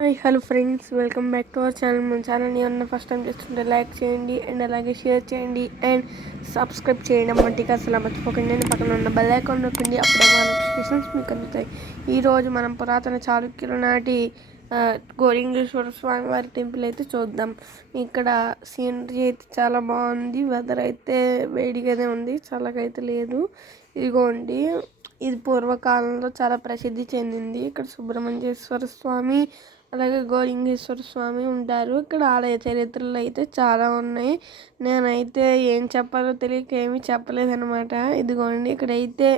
Hi hello friends, welcome back to our channel. మన ఛానల్ని ఏమన్నా ఫస్ట్ టైం చేస్తుంటే లైక్ చేయండి అండ్ అలాగే షేర్ చేయండి అండ్ సబ్స్క్రైబ్ చేయడం వంటికి అసలు మర్చిపోకండి. నేను పక్కన ఉన్న బెల్ ఐకాన్ నొక్కండి, అప్పుడే మా నోటిఫికేషన్స్ మీకు అందుతాయి. ఈరోజు మనం పురాతన చాళుక్యుల నాటి గోలింగేశ్వర స్వామి వారి టెంపుల్ అయితే చూద్దాం. ఇక్కడ సీనరీ అయితే చాలా బాగుంది. వెదర్ అయితే వేడిగానే ఉంది, చల్లగైతే లేదు. ఇదిగోండి, ఇది పూర్వకాలంలో చాలా ప్రసిద్ధి చెందింది. ఇక్కడ సుబ్రహ్మణ్యేశ్వర స్వామి అలాగే గోలింగేశ్వర స్వామి ఉంటారు. ఇక్కడ ఆలయ చరిత్రలు అయితే చాలా ఉన్నాయి. నేనైతే ఏం చెప్పాలో తెలియక ఏమీ చెప్పలేదన్నమాట. ఇదిగోండి, ఇక్కడైతే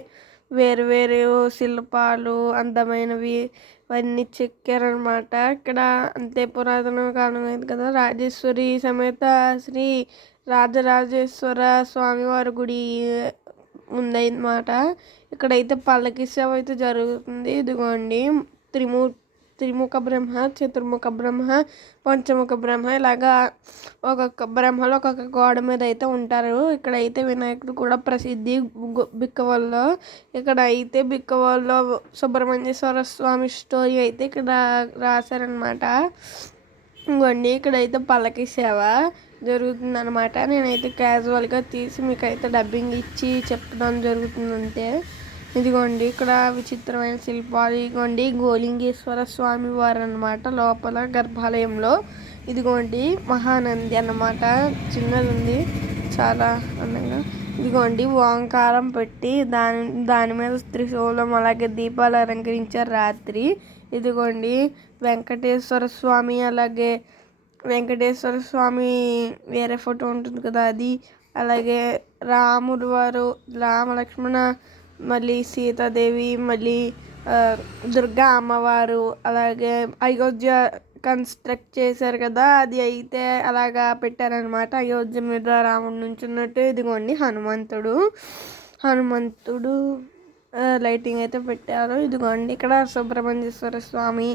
వేరు వేరు శిల్పాలు అందమైనవి అవన్నీ చెక్కారనమాట. ఇక్కడ అంతే పురాతన కాలం అయింది కదా. రాజేశ్వరి సమేత శ్రీ రాజరాజేశ్వర స్వామివారి గుడి ఉందన్నమాట. ఇక్కడైతే పల్లకి సేవ అయితే జరుగుతుంది. ఇదిగోండి, త్రిముఖ బ్రహ్మ, చతుర్ముఖ బ్రహ్మ, పంచముఖ బ్రహ్మ, ఇలాగా ఒక్కొక్క బ్రహ్మలో ఒక్కొక్క గోడ మీద అయితే ఉంటారు. ఇక్కడైతే వినాయకుడు కూడా ప్రసిద్ధి బిక్కవల్లో. ఇక్కడ అయితే బిక్కవల్లో సుబ్రహ్మణ్యేశ్వర స్వామి స్టోరీ అయితే ఇక్కడ రాశారనమాట. ఇంకోండి, ఇక్కడైతే పల్లకి సేవ జరుగుతుందన్నమాట. నేనైతే క్యాజువల్గా తీసి మీకైతే డబ్బింగ్ ఇచ్చి చెప్పడం జరుగుతుందంటే. ఇదిగోండి, ఇక్కడ విచిత్రమైన శిల్పాలు. ఇదిగోండి, గోలింగేశ్వర స్వామి వారు అన్నమాట. లోపల గర్భాలయంలో ఇదిగోండి మహానంది అన్నమాట. చిన్నది ఉంది, చాలా అందంగా. ఇదిగోండి, ఓంకారం పెట్టి దాని మీద త్రిశూలం అలాగే దీపాలు అలంకరించారు రాత్రి. ఇదిగోండి, వెంకటేశ్వర స్వామి అలాగే వెంకటేశ్వర స్వామి వేరే ఫోటో ఉంటుంది కదా, అది. అలాగే రాముడు వారు, రామలక్ష్మణ, మళ్ళీ సీతాదేవి, మళ్ళీ దుర్గా అమ్మవారు, అలాగే అయోధ్య కన్స్ట్రక్ట్ చేశారు కదా, అది అయితే అలాగా పెట్టారనమాట. అయోధ్య మీద రాముడు నుంచున్నట్టు. ఇదిగోండి హనుమంతుడు లైటింగ్ అయితే పెట్టారు. ఇదిగోండి, ఇక్కడ సుబ్రహ్మణ్యేశ్వర స్వామి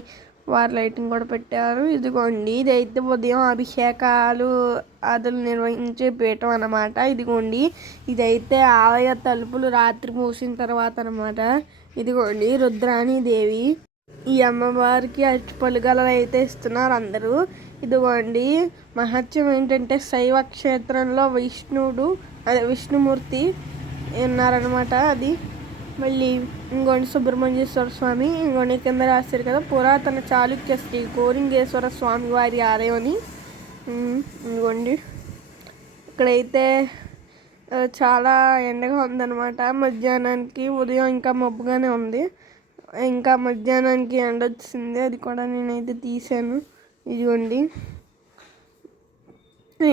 వారి లైటింగ్ కూడా పెట్టారు. ఇదిగోండి, ఇదైతే ఉదయం అభిషేకాలు అదులు నిర్వహించే పీఠం అన్నమాట. ఇదిగోండి, ఇదైతే ఆలయ తలుపులు రాత్రి మూసిన తర్వాత అన్నమాట. ఇదిగోండి, రుద్రాణి దేవి, ఈ అమ్మవారికి అరటిపలుగలు అయితే ఇస్తున్నారు అందరూ. ఇదిగోండి, మహత్యం ఏంటంటే శైవ క్షేత్రంలో విష్ణుమూర్తి ఉన్నారనమాట. అది మళ్ళీ ఇంకోండి సుబ్రహ్మణ్యేశ్వర స్వామి. ఇంకోండి కింద రాశారు కదా, పురాతన చాళుక్య శ్రీ గోలింగేశ్వర స్వామి వారి ఆలయం అని. ఇంకోండి, ఇక్కడైతే చాలా ఎండగా ఉందన్నమాట. మధ్యాహ్నానికి, ఉదయం ఇంకా మబ్బుగానే ఉంది, ఇంకా మధ్యాహ్నానికి ఎండ వచ్చింది. అది కూడా నేనైతే తీసాను. ఇదిగోండి,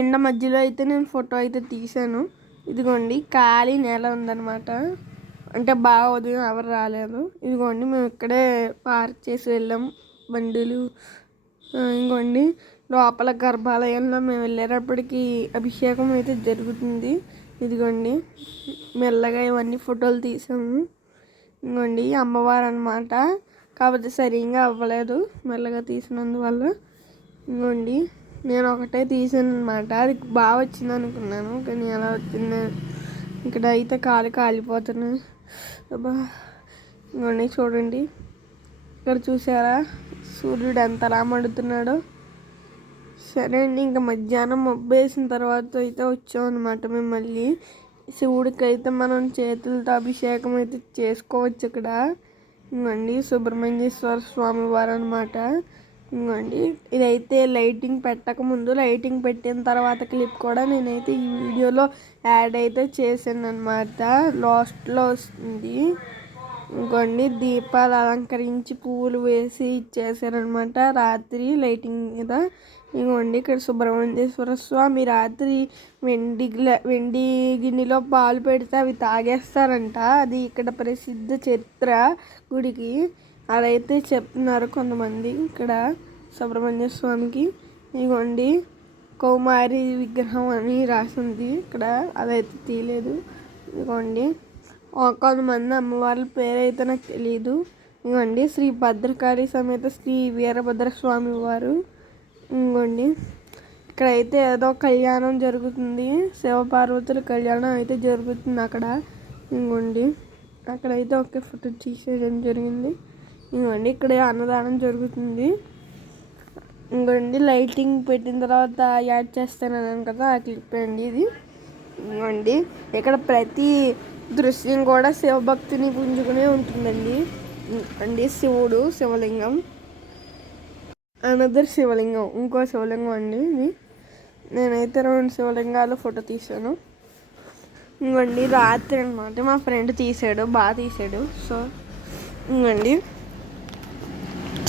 ఎండ మధ్యలో అయితే నేను ఫోటో అయితే తీసాను. ఇదిగోండి, ఖాళీ నేల ఉందన్నమాట. అంటే బాగా ఉదయం ఎవరు రాలేదు. ఇదిగోండి, మేము ఇక్కడే పార్క్ చేసి వెళ్ళాం బండులు. ఇంకోండి, లోపల గర్భాలయంలో మేము వెళ్ళేటప్పటికి అభిషేకం అయితే జరుగుతుంది. ఇదిగోండి, మెల్లగా ఇవన్నీ ఫోటోలు తీసాము. ఇంకోండి, అమ్మవారు అన్నమాట. కాకపోతే సరిగ్గా అవ్వలేదు మెల్లగా తీసినందువల్ల. ఇంకోండి, నేను ఒకటే తీసాను అనమాట. అది బాగా వచ్చింది అనుకున్నాను, కానీ ఎలా వచ్చింది. ఇక్కడ అయితే కాలిపోతున్నాయి. అబ్బా, ఇంకోండి చూడండి, ఇక్కడ చూసారా సూర్యుడు ఎంతలా మండుతున్నాడో. సరే అండి, ఇంకా మధ్యాహ్నం మబ్బేసిన తర్వాత అయితే వచ్చామన్నమాట మేము మళ్ళీ. శివుడికి అయితే మనం చేతులతో అభిషేకం అయితే చేసుకోవచ్చు ఇక్కడ. ఇంకోండి, సుబ్రహ్మణ్యేశ్వర స్వామి వారు అనమాట. ఇంకోండి, ఇదైతే లైటింగ్ పెట్టకముందు, లైటింగ్ పెట్టిన తర్వాత క్లిప్ కూడా నేనైతే ఈ వీడియోలో యాడ్ అయితే చేశాను అనమాట. లాస్ట్లో వస్తుంది. ఇంకోండి, దీపాలు అలంకరించి పువ్వులు వేసి ఇచ్చేసారనమాట రాత్రి లైటింగ్ మీద. ఇంకోండి, ఇక్కడ సుబ్రహ్మణ్యేశ్వర స్వామి రాత్రి వెండి గిన్నెలో పాలు పెడితే అవి తాగేస్తారంట. అది ఇక్కడ ప్రసిద్ధ చరిత్ర గుడికి. అదైతే చెప్తున్నారు కొంతమంది ఇక్కడ సుబ్రహ్మణ్య స్వామికి. ఇదిగోండి, కౌమారి విగ్రహం అని రాసింది ఇక్కడ, అదైతే తీయలేదు. ఇదిగోండి, కొంతమంది అమ్మవార్ల పేరు అయితే నాకు తెలియదు. ఇదిగోండి, శ్రీ భద్రకాళి సమేత శ్రీ వీరభద్ర స్వామి వారు. ఇంకోండి, ఇక్కడైతే ఏదో కళ్యాణం జరుగుతుంది, శివపార్వతుల కళ్యాణం అయితే జరుగుతుంది అక్కడ. ఇంకోండి, అక్కడైతే ఒకే ఫోటో తీసేయడం జరిగింది. ఇదిగోండి, ఇక్కడ అన్నదానం జరుగుతుంది. ఇంకోండి లైటింగ్ పెట్టిన తర్వాత యాడ్ చేస్తానన్నాను కదా, ఆ క్లిప్ అండి ఇది. ఇంకోండి ఇక్కడ ప్రతి దృశ్యం కూడా శివభక్తిని పుంజుకునే ఉంటుందండి. అండి శివుడు, శివలింగం, అనదర్ శివలింగం, ఇంకో శివలింగం అండి ఇది. నేనైతే 2 శివలింగాలు ఫోటో తీసాను. ఇంకోండి రాత్రి అనమాట, మా ఫ్రెండ్ తీసాడు, బాగా తీసాడు. సో ఇంకోండి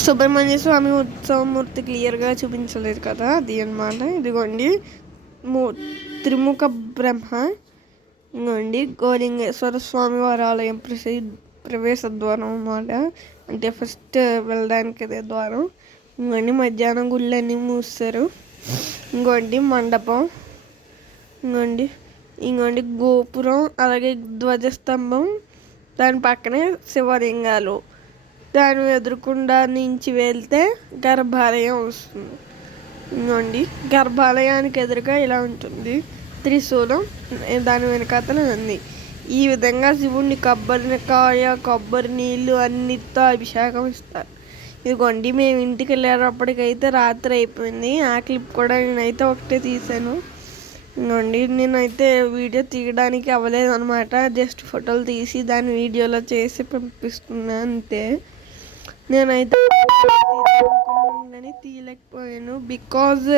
సుబ్రహ్మణ్య స్వామి ఉత్సవమూర్తి క్లియర్గా చూపించలేదు కదా, అది అనమాట. ఇదిగోండి త్రిముఖ బ్రహ్మ. ఇంకోండి గోలింగేశ్వర స్వామి వారి ఆలయం ప్రవేశ ద్వారం అన్నమాట. అంటే ఫస్ట్ వెళ్ళడానికి అదే ద్వారం. ఇంకోండి మధ్యాహ్నం గుళ్ళన్నీ మూస్తారు. ఇంకోండి మండపం, ఇంకోండి గోపురం, అలాగే ధ్వజస్తంభం, దాని పక్కనే శివలింగాలు. దాన్ని ఎదురుకుండా నుంచి వెళ్తే గర్భాలయం వస్తుంది. ఇంకోండి గర్భాలయానికి ఎదురుగా ఇలా ఉంటుంది త్రిశూలం, దాని వెనకాతల ఉంది. ఈ విధంగా శివుడిని కొబ్బరి నీళ్ళు అన్నిటితో అభిషేకం ఇస్తారు. ఇదిగోండి మేము ఇంటికి వెళ్ళేటప్పటికైతే రాత్రి అయిపోయింది. ఆ క్లిప్ కూడా నేనైతే ఒకటే తీసాను. ఇంకోండి నేనైతే వీడియో తీయడానికి అవ్వలేదు అనమాట, జస్ట్ ఫోటోలు తీసి దాన్ని వీడియోలో చేసి పంపిస్తున్నా అంతే. నేనైతే కానీ తీయలేకపోయాను, బికాజ్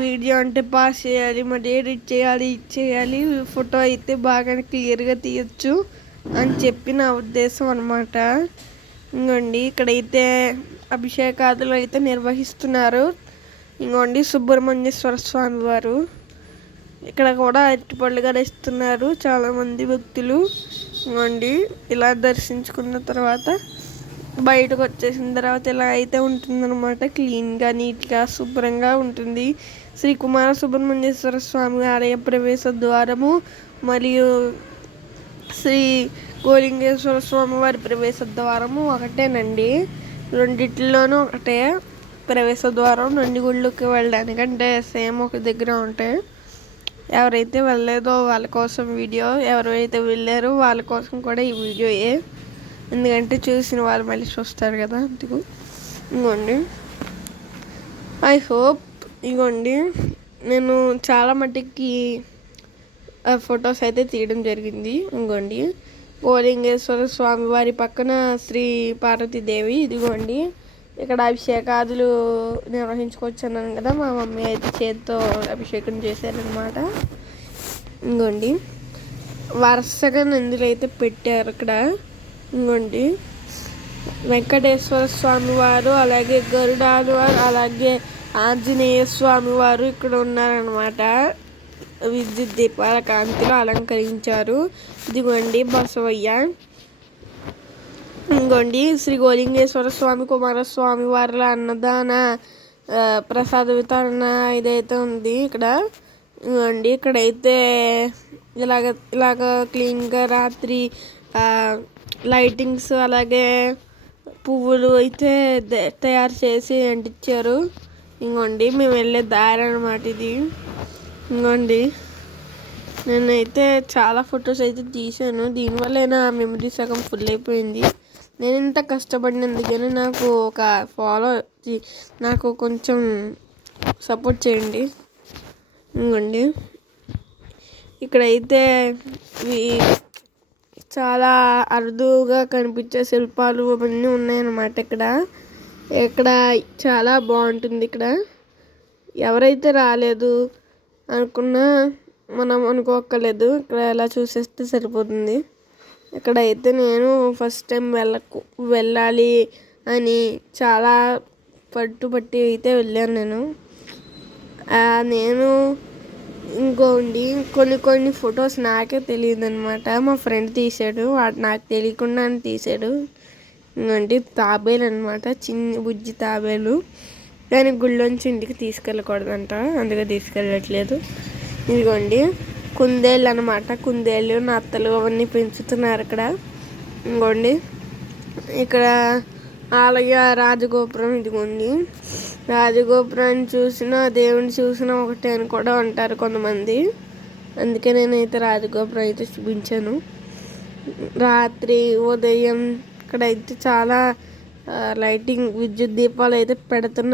వీడియో అంటే పాస్ చేయాలి, మరి ఎడిట్ చేయాలి, ఇది చేయాలి, ఫోటో అయితే బాగా క్లియర్గా తీయచ్చు అని చెప్పి నా ఉద్దేశం అనమాట. ఇంకోండి ఇక్కడైతే అభిషేకాదులు అయితే నిర్వహిస్తున్నారు. ఇంకోండి సుబ్రహ్మణ్యేశ్వర స్వామి వారు ఇక్కడ కూడా అరటిపళ్ళుగా ఇస్తున్నారు చాలామంది భక్తులు. ఇంకోండి ఇలా దర్శించుకున్న తర్వాత బయటకు వచ్చేసిన తర్వాత ఇలా అయితే ఉంటుందన్నమాట. క్లీన్గా, నీట్గా, శుభ్రంగా ఉంటుంది. శ్రీ కుమార సుబ్రహ్మణ్యేశ్వర స్వామి ఆలయ ప్రవేశ ద్వారము మరియు శ్రీ గోలింగేశ్వర స్వామి వారి ప్రవేశ ద్వారము ఒకటేనండి. రెండిట్లోనూ ఒకటే ప్రవేశ ద్వారం. 2 గుళ్ళకి వెళ్ళడానికి అంటే సేమ్ ఒక దగ్గర ఉంటాయి. ఎవరైతే వెళ్ళలేదో వాళ్ళ కోసం వీడియో, ఎవరైతే వెళ్ళారో వాళ్ళ కోసం కూడా ఈ వీడియోయే, ఎందుకంటే చూసిన వాళ్ళు మళ్ళీ చూస్తారు కదా, అందుకు. ఇంకోండి ఐ హోప్ ఇగోండి నేను చాలా మట్టుకి ఫొటోస్ అయితే తీయడం జరిగింది. ఇంకోండి గోలింగేశ్వర స్వామి వారి పక్కన శ్రీ పార్వతీదేవి. ఇదిగోండి ఇక్కడ అభిషేకాదులు నిర్వహించుకొచ్చాను కదా, మా మమ్మీ అయితే చేతితో అభిషేకం చేశారనమాట. ఇంకోండి వరుసగా నందులు అయితే పెట్టారు ఇక్కడ. ఇంకోండి వెంకటేశ్వర స్వామి వారు, అలాగే గరుడాలు వారు, అలాగే ఆంజనేయ స్వామి వారు ఇక్కడ ఉన్నారనమాట. విద్యుత్ దీపాల కాంతిలో అలంకరించారు. ఇదిగోండి బసవయ్య. ఇంకోండి శ్రీ గోలింగేశ్వర స్వామి కుమారస్వామి వారి అన్నదాన ప్రసాద వితరణ ఇదైతే ఉంది ఇక్కడ. ఇంకోండి ఇక్కడైతే ఇలాగ క్లీన్గా రాత్రి లైటింగ్స్ అలాగే పువ్వులు అయితే తయారు చేసి అంటించారు. ఇంకోండి మేము వెళ్ళే దారి అనమాట ఇది. ఇంకోండి నేనైతే చాలా ఫొటోస్ అయితే తీసాను, దీనివల్ల నా మెమరీ సగం ఫుల్ అయిపోయింది. నేను ఇంత కష్టపడినందుకని నాకు ఒక నాకు కొంచెం సపోర్ట్ చేయండి. ఇంకోండి ఇక్కడైతే చాలా అరుదుగా కనిపించే శిల్పాలు అవన్నీ ఉన్నాయన్నమాట. ఇక్కడ చాలా బాగుంటుంది. ఇక్కడ ఎవరైతే రాలేదు అనుకున్నా మనం అనుకోక్కర్లేదు, ఇక్కడ ఎలా చూసేస్తే సరిపోతుంది. ఇక్కడైతే నేను ఫస్ట్ టైం వెళ్ళాలి అని చాలా పట్టుబట్టి అయితే వెళ్ళాను నేను. ఇంకోండి కొన్ని ఫొటోస్ నాకే తెలియదు అనమాట, మా ఫ్రెండ్ తీసాడు, వాడు నాకు తెలియకుండా తీసాడు. ఇంకోండి తాబేలు అనమాట, చిన్న బుజ్జి తాబేలు. దాని గుళ్ళోంచి ఇంటికి తీసుకెళ్ళకూడదంట, అందుకే తీసుకెళ్ళట్లేదు. ఇదిగోండి కుందేళ్ళు అనమాట, కుందేళ్ళు నత్తలు అవన్నీ పెంచుతున్నారు ఇక్కడ. ఇంకోండి ఇక్కడ ఆలయ రాజగోపురం. ఇదిగోండి రాజగోపురాన్ని చూసినా దేవుని చూసినా ఒకటే అని కూడా ఉంటారు కొంతమంది, అందుకే నేనైతే రాజగోపురం అయితే చూపించాను. రాత్రి ఉదయం ఇక్కడైతే చాలా లైటింగ్ విద్యుత్ దీపాలు అయితే పెడుతున్నారు.